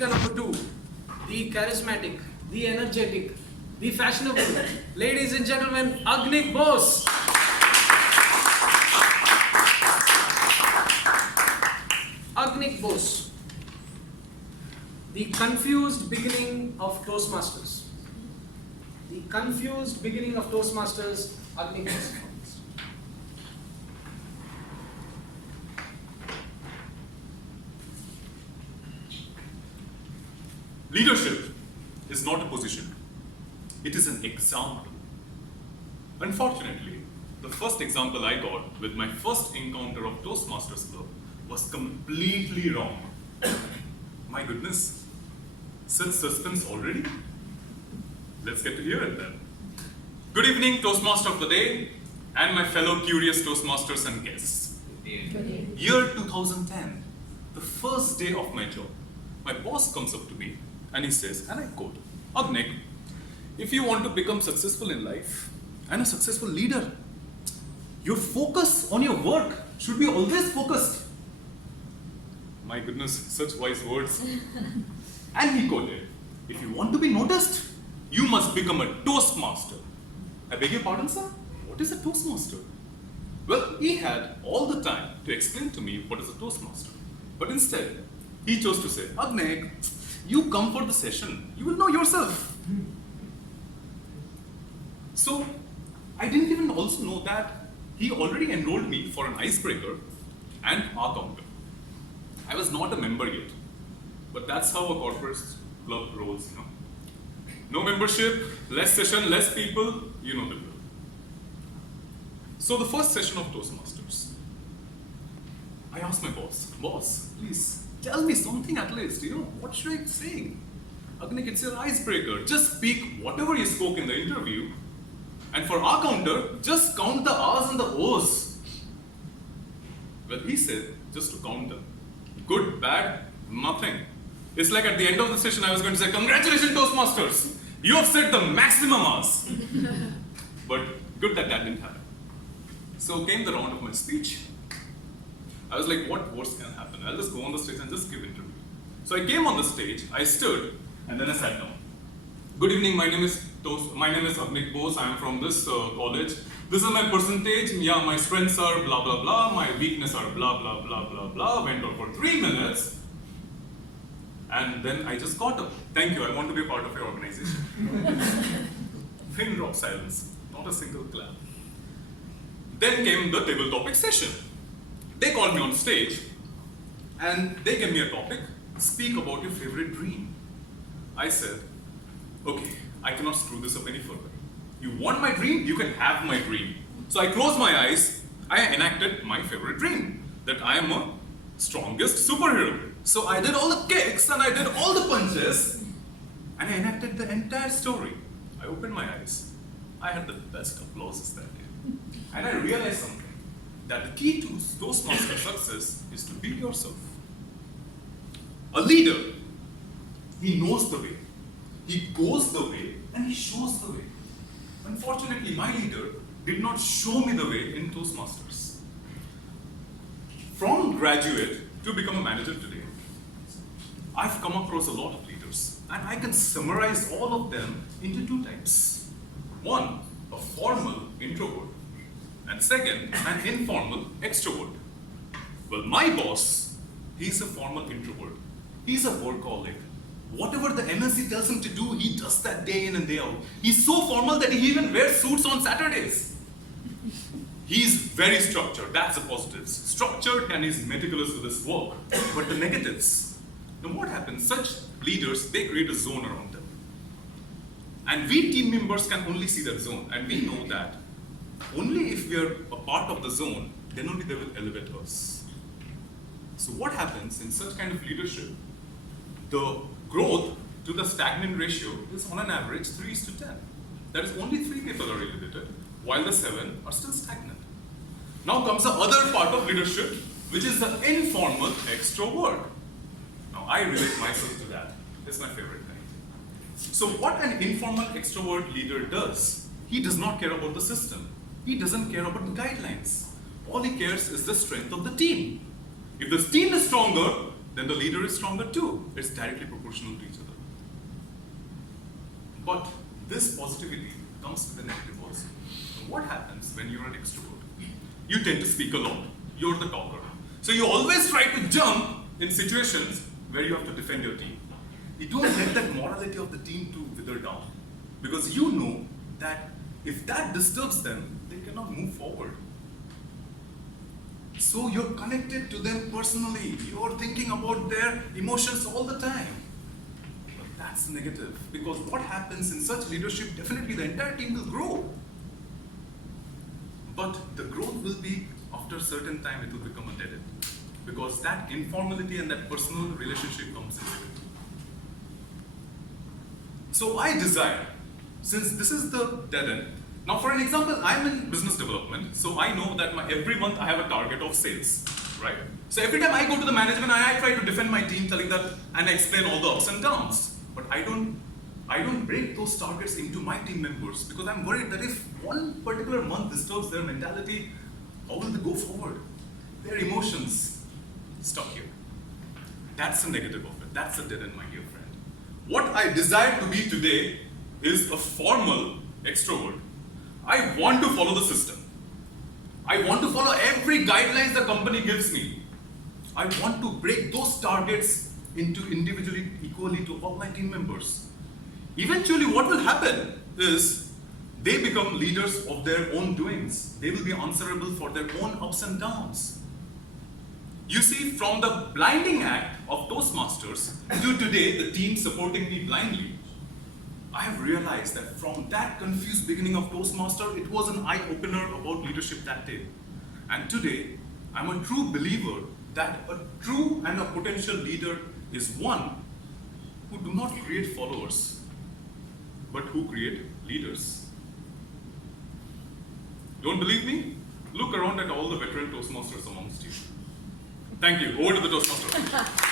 Number two, the charismatic, the energetic, the fashionable. Ladies and gentlemen, Agnik Bose. Agnik Bose. The confused beginning of Toastmasters. The confused beginning of Toastmasters, Agnik Bose. Leadership is not a position, it is an example. Unfortunately, the first example I got with my first encounter of Toastmasters Club was completely wrong. My goodness, such suspense already? Let's get to hear it then. Good evening, Toastmaster of the day, and my fellow curious Toastmasters and guests. Year 2010, the first day of my job, my boss comes up to me and he says, and I quote, Agnik, if you want to become successful in life and a successful leader, your focus on your work should be always focused. My goodness, such wise words. And he quoted, if you want to be noticed, you must become a Toastmaster. I beg your pardon, sir? What is a Toastmaster? Well, he had all the time to explain to me what is a Toastmaster. But instead, he chose to say, Agnik, you come for the session, you will know yourself. So, I didn't even also know that he already enrolled me for an icebreaker and our counter. I was not a member yet, but that's how a corporate club rolls, No membership, less session, less people, you know the drill. So the first session of Toastmasters, I asked my boss, please, tell me something at least, what should I say? Agnik, it's your icebreaker. Just speak whatever you spoke in the interview. And for our counter, just count the R's and the O's. Well, he said, just to count them. Good, bad, nothing. It's like at the end of the session, I was going to say, congratulations, Toastmasters. You have set the maximum R's. But good that didn't happen. So came the round of my speech. I was like, what worse can happen? I'll just go on the stage and just give interview. So I came on the stage, I stood, and then I sat down. Good evening, my name is Agnik Bose. I am from this college. This is my percentage. Yeah, my strengths are blah, blah, blah. My weakness are blah, blah, blah, blah, blah. Went on for 3 minutes. And then I just got up. Thank you, I want to be a part of your organization. Pin drop silence, not a single clap. Then came the table topic session. They called me on stage and they gave me a topic, speak about your favorite dream. I said, okay, I cannot screw this up any further. You want my dream? You can have my dream. So I closed my eyes, I enacted my favorite dream, that I am a strongest superhero. So I did all the kicks and I did all the punches and I enacted the entire story. I opened my eyes. I had the best applauses that day. And I realized something, that the key to Toastmaster success is to be yourself. A leader, he knows the way, he goes the way, and he shows the way. Unfortunately, my leader did not show me the way in Toastmasters. From graduate to become a manager today, I've come across a lot of leaders, and I can summarize all of them into 2 types. One, a formal introvert, and second, an informal extrovert. Well, my boss, he's a formal introvert. He's a workaholic. Whatever the MSc tells him to do, he does that day in and day out. He's so formal that he even wears suits on Saturdays. He's very structured, that's the positives. Structured and he's meticulous with his work. But the negatives, now what happens? Such leaders, they create a zone around them. And we team members can only see that zone. And we know that only if we are a part of the zone, then only they will elevate us. So what happens in such kind of leadership? The growth to the stagnant ratio is on an average 3:10. That is only 3 people are elevated, while the 7 are still stagnant. Now comes the other part of leadership, which is the informal extrovert. Now I relate myself to that. It's my favorite thing. So what an informal extrovert leader does, he does not care about the system. He doesn't care about the guidelines. All he cares is the strength of the team. If the team is stronger, then the leader is stronger too. It's directly proportional to each other. But this positivity comes with a negative also. What happens when you're an extrovert? You tend to speak a lot. You're the talker. So you always try to jump in situations where you have to defend your team. You don't let that morality of the team to wither down. Because you know that if that disturbs them, they cannot move forward. So you're connected to them personally. You're thinking about their emotions all the time. But that's negative. Because what happens in such leadership, definitely the entire team will grow. But the growth will be, after a certain time, it will become a dead end. Because that informality and that personal relationship comes into it. So I desire, since this is the dead end, now for an example, I'm in business development, so I know that every month I have a target of sales, right? So every time I go to the management, I try to defend my team, telling that, and I explain all the ups and downs. But I don't break those targets into my team members, because I'm worried that if one particular month disturbs their mentality, how will they go forward? Their emotions stuck here. That's the negative of it. That's the dead end, my dear friend. What I desire to be today is a formal extrovert. I want to follow the system. I want to follow every guidelines the company gives me. I want to break those targets into individually, equally to all my team members. Eventually, what will happen is they become leaders of their own doings. They will be answerable for their own ups and downs. You see, from the blinding act of Toastmasters to today, the team supporting me blindly, I have realized that from that confused beginning of Toastmaster, it was an eye-opener about leadership that day. And today, I'm a true believer that a true and a potential leader is one who do not create followers, but who create leaders. Don't believe me? Look around at all the veteran Toastmasters amongst you. Thank you. Over to the Toastmaster.